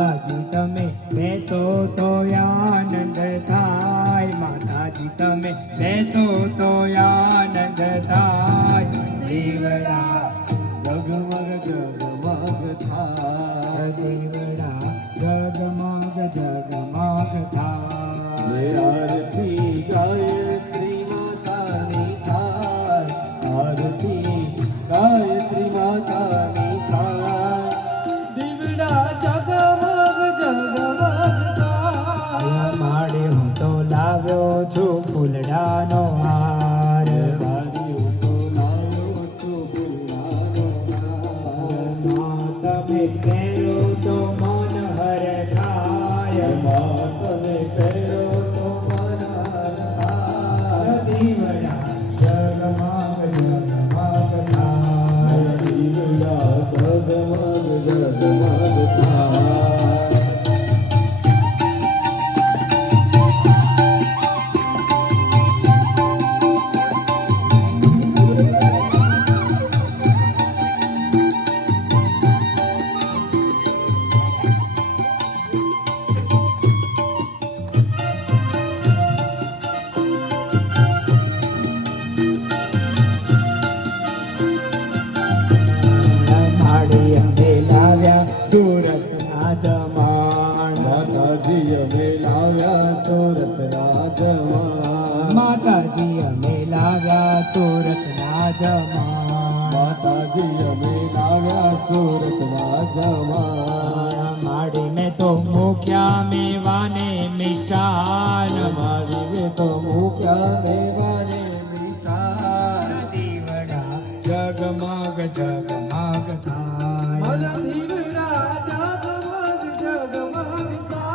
માતાજી તમે બેસો તો આનંદ થાય, માતાજી તમે બેસો તો આનંદ થાય, દીવડા જગમગ જગમગ થાય, દીવડા જગમગ જગમગ થાય, આરતી ગાયત્રી માતાની થાય, આરતી ગાયત્રી માતાની થાય, દીવડા જગમગ જગમગ થાય, માડે હું તો લાવ્યો છું ફૂલડાનો હાર, તમે પહેરો તો મન હર થાય, તમે પહેરો તો મન હર થાય, દીવડા જગમગ જગમગ થાય, દીવડા જગમગ જગમગ થાય. સુરતના જમાણ, માતાજી અમે લાવ્યા સુરતના જમાણ, માતાજી અમે લાવ્યા સુરતના જમાણ, માતાજી અમે લાવ્યા સુરતના જમાણ, માડી મેં તો મૂક્યા મેવાને મિષ્ટાન, મારી મેં તો મૂક્યા મેવાને મિષ્ટાન, દીવડા જગમગ જગમગ થાય, દીવડા જગમગ જગમગ થાય.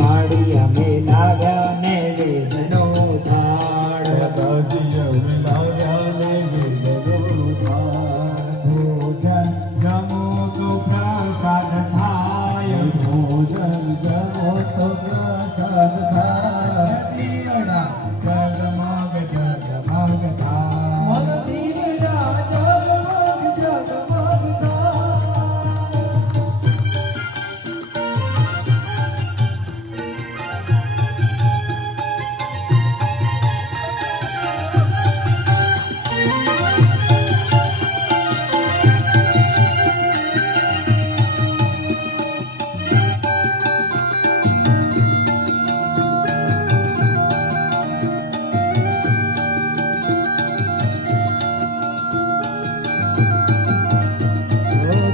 માડી અમે લાવ્યા ને વેદનો ઝાડ, માતાજી અમે લાવ્યા ને વેદનું ઝાડ, ભોજન જમો તો પ્રસાદ થાય, ભોજન જમો તો પ્રસાદ થાય, દીવડા જગમગ જગમગ થાય, દીવડા જગમગ જગમગ થાય.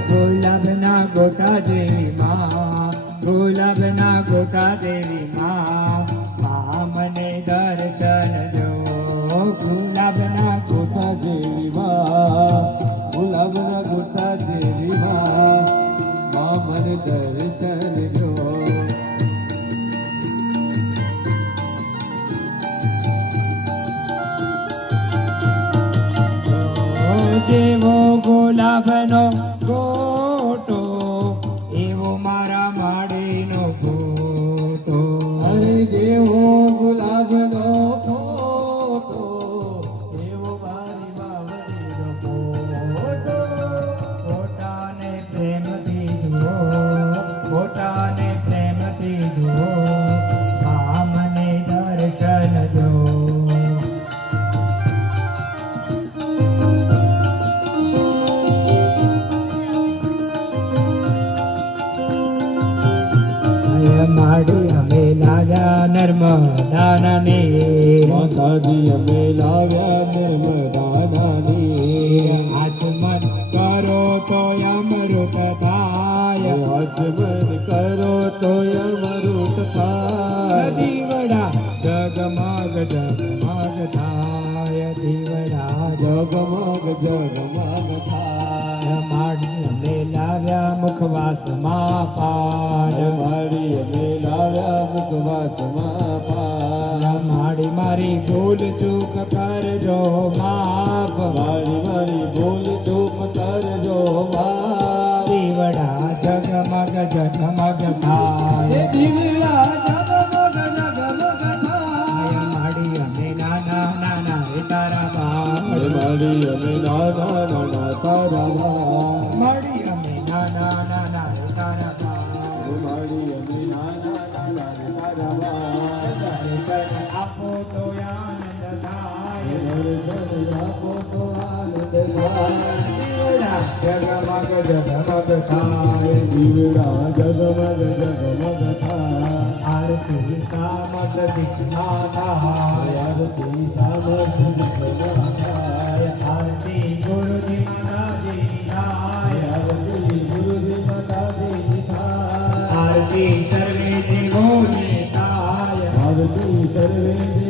ગુલાબના ગોટા દેવી માં, ગુલાબના ગોટા દેવી માં, મને દર્શન જો, ગુલાબના ગોટા દેવી માં, ગુલાબના ગોટા દેવી માં, મને દર્શન જો. જેવો ગુલાબનો ગોટો એવો મારા માડીનો ગોટો, અરે જેવો ગુલાબનો ફોટો એવો મારી બાવળીનો ફોટો. ફોટાને પ્રેમથી જુઓ, ફોટાને પ્રેમથી જુઓ, મને દર્શન જો. માડી અમે લાવ્યા નર્મદાના નીર, માતાજી અમે લાવ્યા નર્મદાના નીર, આચમન કરો તો અમૃત થાય, આચમન કરો તો અમૃત થાય, દીવડા જગમગ જગમગ થાય, દીવડા જગમગ જગમગ થાય. માડી અમે લાવ્યા મુખવાસમાં પાર, મારી અમે લાવ્યા મુખવાસમાં પાર, મારી મારી ભૂલ ચૂક કરજો માફ મારી ભૂલ ચૂક કરજો માફ દીવડા જગમગ જગમગ થાય દીવડા જગમગ જગમગ થાય માડી અમે નાના નાના રે તારા બાળ મારી અમે નાના નાના તારા બાળ માડી અમે નાના નાના રે તારા બાળ મારી અમે નાના નાના તારા બાળ દર્શન આપો તો આનંદ થાય દર્શન આપો તો આનંદ થાય દીવડા જગમગ જગમગ થાય દીવડા જગમગ જગમગ થાય આરતી સામત દીક્ષા થાય આરતી સામર્થ્ય દીક્ષા થાય આરતી ગુરુજી માતાજી થાય આરતી ગુરુજી માતાજી થાય આરતી સર્વે દેવોને થાય આરતી સર્વે